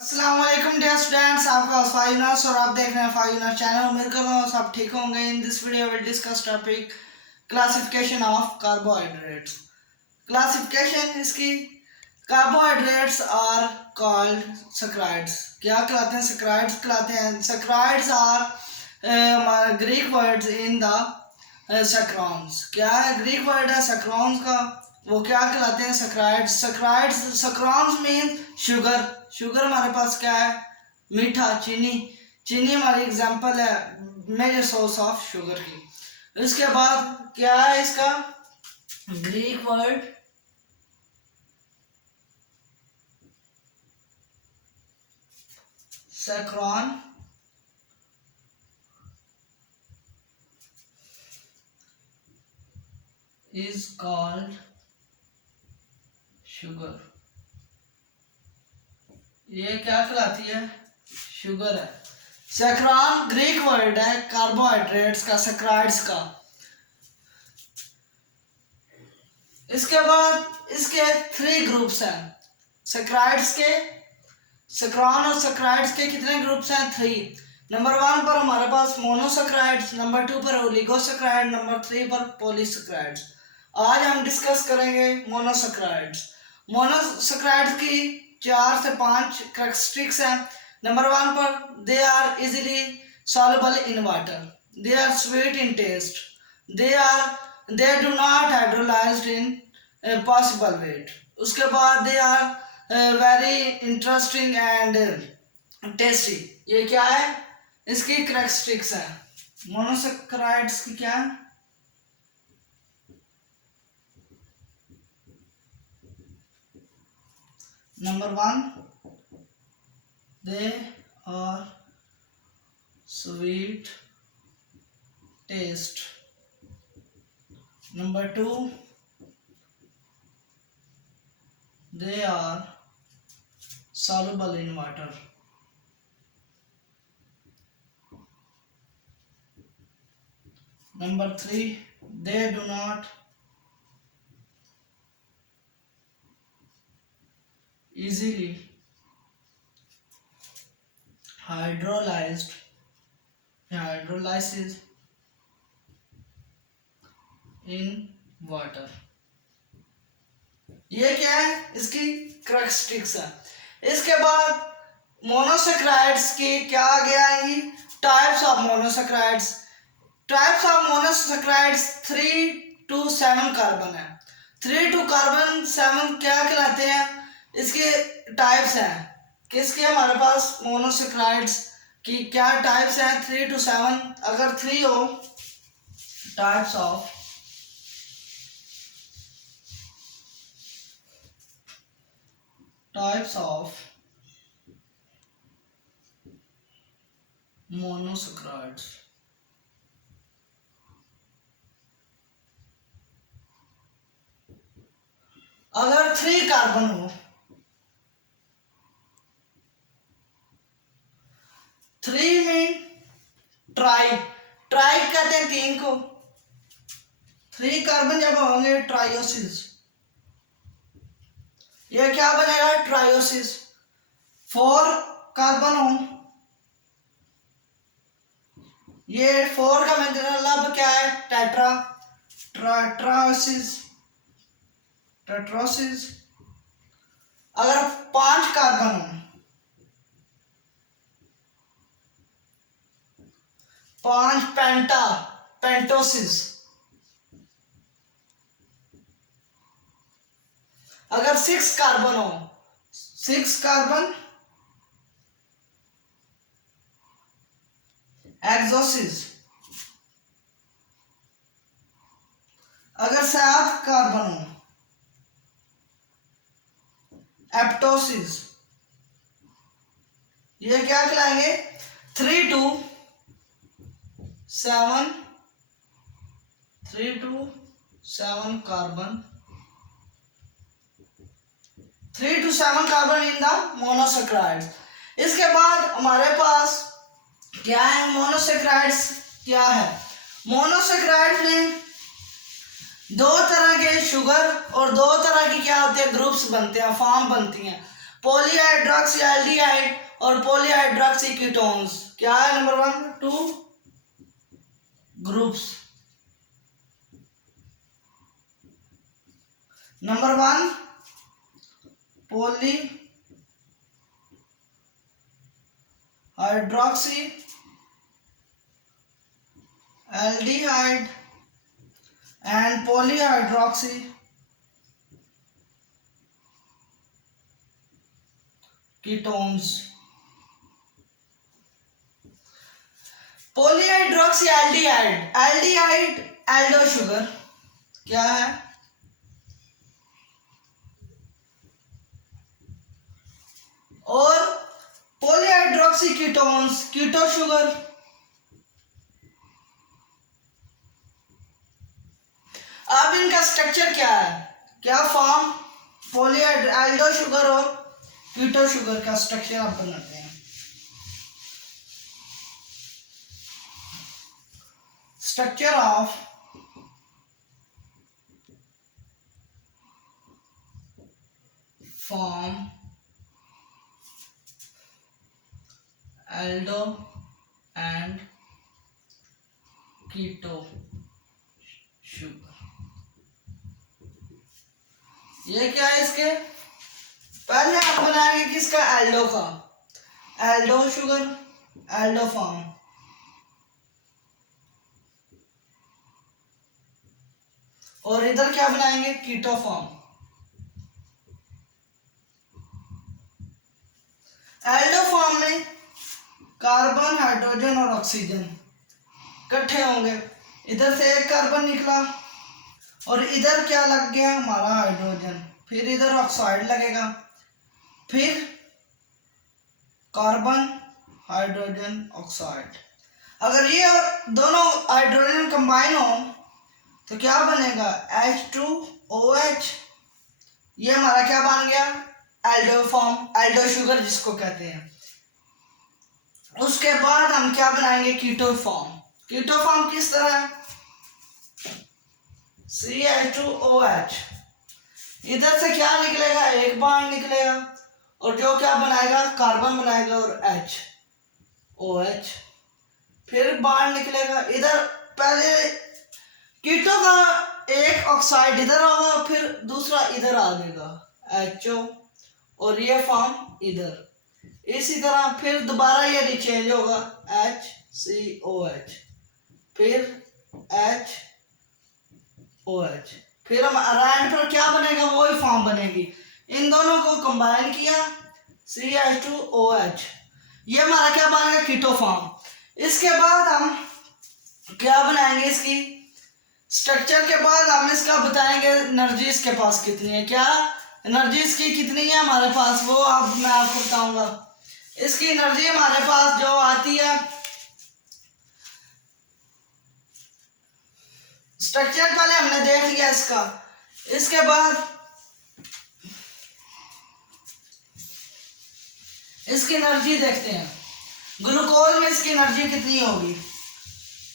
अस्सलाम वालेकुम dear students, आपका फाइनस और आप देख रहे हैं फाइनस चैनल। उम्मीद कर रहा हूँ सब ठीक होंगे। In this video will discuss topic classification of carbohydrates. Classification इसकी, कार्बोहाइड्रेट्स आर कॉल्ड सैकराइड्स। क्या कहलाते हैं? सैकराइड्स कहलाते हैं। Saccharides are Greek words in the saccharons. क्या है? ग्रीक वर्ड है सैकरॉन्स का। वो क्या कहलाते हैं? Saccharides. Saccharides, saccharons mean sugar. Sugar हमारे पास क्या है? मीठा, चीनी। चीनी हमारी एग्जांपल है मेजर सोर्स ऑफ शुगर की। इसके बाद क्या है इसका? Greek word saccharon is called sugar। ये क्या कहलाती है? शुगर है। सैकरॉन ग्रीक वर्ड है कार्बोहाइड्रेट्स का, सैकराइड्स का। इसके बाद इसके 3 ग्रुप्स हैं सैकराइड्स के। सैकरॉन और सैकराइड्स के कितने ग्रुप्स हैं? 3। नंबर 1 पर हमारे पास मोनोसैकराइड्स, नंबर 2 पर ओलिगोसैकराइड, नंबर 3 पर पॉलीसैकराइड्स। आज हम डिस्कस करेंगे मोनोसैकराइड्स। मोनोसैकराइड्स की 4 से 5 कैरेक्टरिस्टिक्स हैं। नंबर 1 पर they are easily soluble in water, they are sweet in taste, they do not hydrolyzed in possible weight। उसके बाद they are very interesting and tasty. ये क्या है? इसकी कैरेक्टरिस्टिक्स है। मोनोसैकराइड्स की क्या है? Number 1, they are sweet taste। Number 2, they are soluble in water। Number 3, they do not easily hydrolyzed in water। ये क्या है? इसकी कैरेक्टरिस्टिक्स है। इसके बाद मोनोसैकराइड्स की क्या आगे आएंगी? Types of monosaccharides. Types of monosaccharides 3 to 7 carbon है। 3 to कार्बन 7 क्या कहलाते हैं? इसके टाइप्स हैं। किसके हमारे पास मोनोसैकराइड्स की क्या टाइप्स हैं? 3 to 7। अगर 3 हो, टाइप्स ऑफ मोनोसैकराइड्स। अगर 3 कार्बन हो, 3 मीन ट्राई। ट्राई कहते हैं 3 को। 3 कार्बन जब होंगे ट्रायोसिस। ये क्या बनेगा? ट्रायोसिस। 4 कार्बन हो, ये 4 का मतलब क्या है? टेट्रा, टेट्रोसिस। अगर 5 कार्बन हो, 5 पेंटोसिस। अगर 6 कार्बन हो, 6 कार्बन एक्सोसिस। अगर 7 कार्बन हो, एप्टोसिस। ये क्या कहलाएंगे? 3 to 7 carbon, 3 to 7 carbon in the monosaccharides. इसके बाद हमारे पास क्या है? मोनोसैकराइड्स क्या है? मोनोसैकराइड्स में 2 तरह के शुगर और 2 तरह की क्या होती है? ग्रुप्स बनते हैं, फॉर्म बनती हैं। पॉलीहाइड्रोक्सी एल्डिहाइड और पॉलीहाइड्रोक्सी कीटोन्स। क्या है number 1? 2 groups. Number 1 polyhydroxy aldehyde and polyhydroxy ketones। polyhydroxy aldehyde Aldo sugar क्या है? और polyhydroxy ketones कीटो शुगर। अब इनका स्ट्रक्चर क्या है, क्या फॉर्म पॉलीहाइड्रो शुगर और कीटो शुगर का स्ट्रक्चर आप बनाते हैं। Structure of form aldo and keto sugar. ये क्या है? इसके पहले आप बनाएंगे किसका? एल्डो का, एल्डो शुगर, एल्डो फॉर्म। और इधर क्या बनाएंगे? Keto form. एल्डो फॉर्म में कार्बन, हाइड्रोजन और ऑक्सीजन इकट्ठे होंगे। इधर से एक कार्बन निकला और इधर क्या लग गया? हमारा हाइड्रोजन। फिर इधर ऑक्साइड लगेगा, फिर कार्बन, हाइड्रोजन, ऑक्साइड। अगर ये दोनों हाइड्रोजन कंबाइन हो तो क्या बनेगा? H2OH। ये हमारा क्या बन गया? एल्डो फॉर्म, एल्डो शुगर जिसको कहते हैं। उसके बाद हम क्या बनाएंगे? Keto form. कीटो फॉर्म किस तरह है? CH2OH। इधर से क्या निकलेगा? एक बॉन्ड निकलेगा और जो क्या बनाएगा? कार्बन बनाएगा और OH। फिर बॉन्ड निकलेगा। इधर पहले कीटो का एक ऑक्साइड इधर होगा, फिर दूसरा इधर आ जाएगा HO, और ये फॉर्म इधर। इसी तरह फिर दोबारा ये रिचेंज होगा HCOH, फिर HOH। फिर हम एराइड पर क्या बनेगा? वही फॉर्म बनेगी। इन दोनों को कंबाइन किया CH2OH। ये हमारा क्या बनेगा? Keto form. इसके बाद हम क्या बनाएंगे? इसकी स्ट्रक्चर के बाद हम इसका बताएंगे एनर्जी इसके पास कितनी है। क्या एनर्जी इसकी कितनी है हमारे पास, वो अब मैं आपको बताऊंगा। इसकी एनर्जी हमारे पास जो आती है, स्ट्रक्चर पहले हमने देख लिया इसका। इसके बाद इसकी एनर्जी देखते हैं। ग्लूकोज में इसकी एनर्जी कितनी होगी?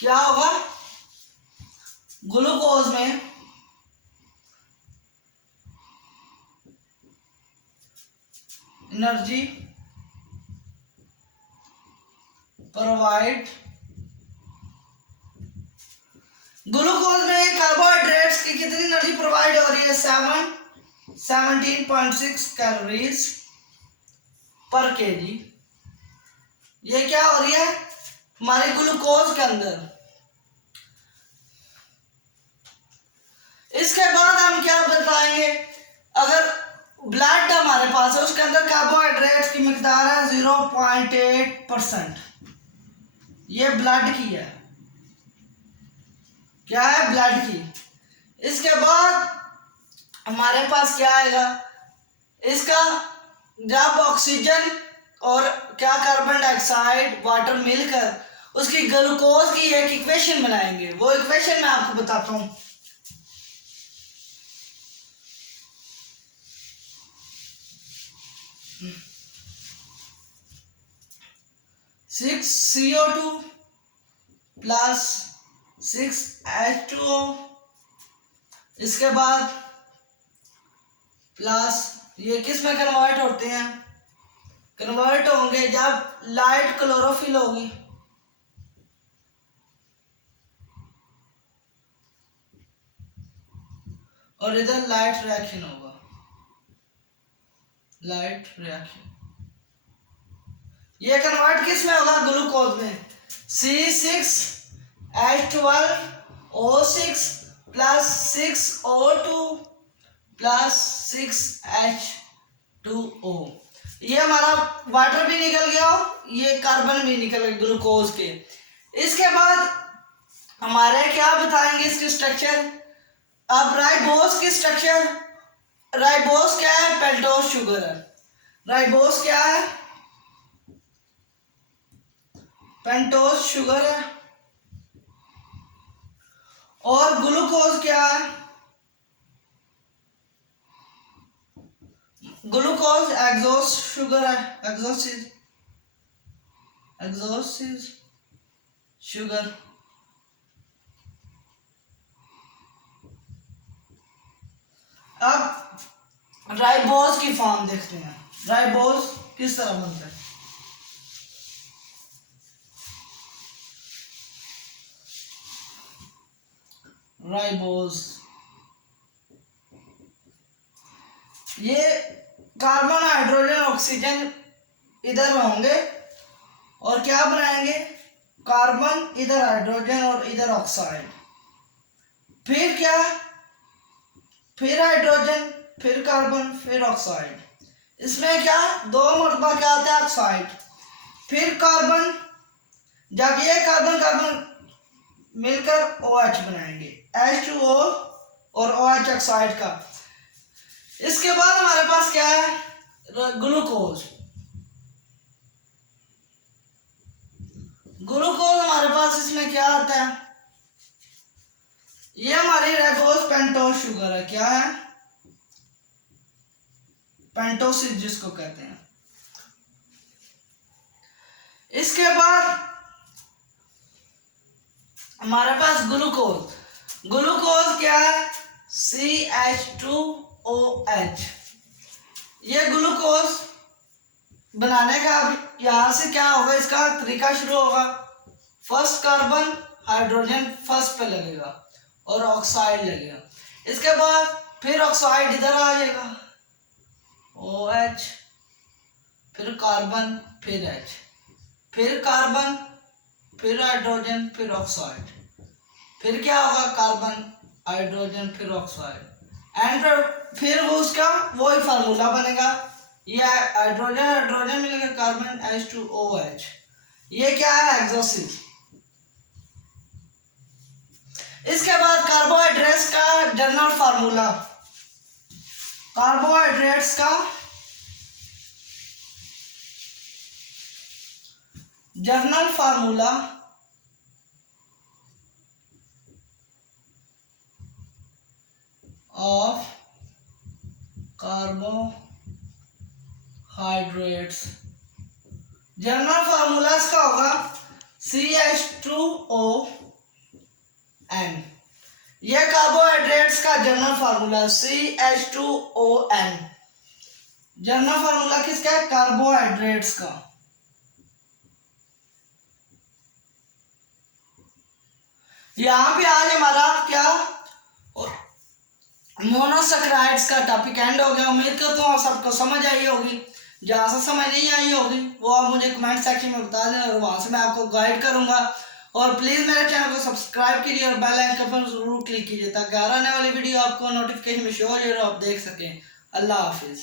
क्या होगा? ग्लूकोज में एनर्जी प्रोवाइड, ग्लूकोज में कार्बोहाइड्रेट्स की कितनी एनर्जी प्रोवाइड हो रही है? 17.6 कैलोरीज पर केजी। ये क्या हो रही है हमारे ग्लूकोज के अंदर। इसके बाद हम क्या बताएंगे? अगर ब्लड हमारे पास है, उसके अंदर कार्बोहाइड्रेट्स की मिकदार है 0.8%। ये ब्लड की है। क्या है? ब्लड की। इसके बाद हमारे पास क्या आएगा? इसका जब ऑक्सीजन और क्या कार्बन डाइऑक्साइड, वाटर मिलकर उसकी ग्लूकोज की एक इक्वेशन बनाएंगे। वो इक्वेशन मैं आपको बताता हूं। 6CO2 प्लस 6H2O, इसके बाद प्लस ये किस में कन्वर्ट होते हैं? कन्वर्ट होंगे जब लाइट क्लोरोफिल होगी, और इधर लाइट रिएक्शन होगा, लाइट रिएक्शन। ये कन्वर्ट किस में होगा? ग्लूकोज में। C6H12O6 plus 6O2 plus 6H2O। ये हमारा वाटर भी निकल गया, ये कार्बन भी निकल गया ग्लूकोज के। इसके बाद हमारे क्या बताएंगे इसकी स्ट्रक्चर। अब राइबोस की स्ट्रक्चर, राइबोस क्या है? पेल्टोज शुगर है। राइबोस क्या है? पेंटोज शुगर है। और ग्लूकोज क्या है? ग्लूकोज एक्सोस शुगर है, एक्सोसिस शुगर। अब राइबोस की फॉर्म देखते हैं, राइबोस किस तरह बनता है। राइबोस, ये कार्बन हाइड्रोजन ऑक्सीजन इधर होंगे और क्या बनाएंगे? कार्बन, इधर हाइड्रोजन और इधर ऑक्साइड। फिर क्या? फिर हाइड्रोजन, फिर कार्बन, फिर ऑक्साइड। इसमें क्या? 2 मरतबा क्या आता है? ऑक्साइड। फिर कार्बन, जब ये कार्बन कार्बन मिलकर OH बनाएंगे, H2O और OH ऑक्साइड का। इसके बाद हमारे पास क्या है? ग्लूकोज। ग्लूकोज हमारे पास इसमें क्या आता है? ये हमारी राइबोस पेंटोज शुगर है। क्या है? पेंटोसिस जिसको कहते हैं। इसके बाद हमारे पास ग्लूकोज। ग्लूकोज क्या है? CH2OH। ये ग्लूकोज बनाने का यहां से क्या होगा? इसका तरीका शुरू होगा। फर्स्ट कार्बन हाइड्रोजन फर्स्ट पे लगेगा और ऑक्साइड लगेगा। इसके बाद फिर ऑक्साइड इधर आ जाएगा, OH, फिर कार्बन, फिर H, फिर कार्बन, फिर हाइड्रोजन, फिर ऑक्साइड। फिर क्या होगा? कार्बन, हाइड्रोजन, फिर ऑक्साइड। एंड फिर वो उसका वही फार्मूला बनेगा। ये हाइड्रोजन हाइड्रोजन मिलेगा, कार्बन, H2OH। ये क्या है? एक्सोसिस। इसके बाद कार्बोहाइड्रेट्स का जनरल फार्मूला। कार्बोहाइड्रेट्स का general formula of carbohydrates, general formula इसका होगा CH2ON। यह कार्बोहाइड्रेट्स का general formula CH2ON। General formula किसका है? कार्बोहाइड्रेट्स का। यहां पे आज हमारा क्या मोनोसैकराइड्स का टॉपिक एंड हो गया। उम्मीद करता हूँ आप सबको समझ आई होगी। जहाँ से समझ नहीं आई होगी वो आप मुझे कमेंट सेक्शन में बता दें और वहां से मैं आपको गाइड करूंगा। और प्लीज़ मेरे चैनल को सब्सक्राइब कीजिए और बेल आइकन पर जरूर क्लिक कीजिए ताकि आने वाली वीडियो आपको नोटिफिकेशन में शो हो जाए और आप देख सकें। अल्लाह हाफिज़।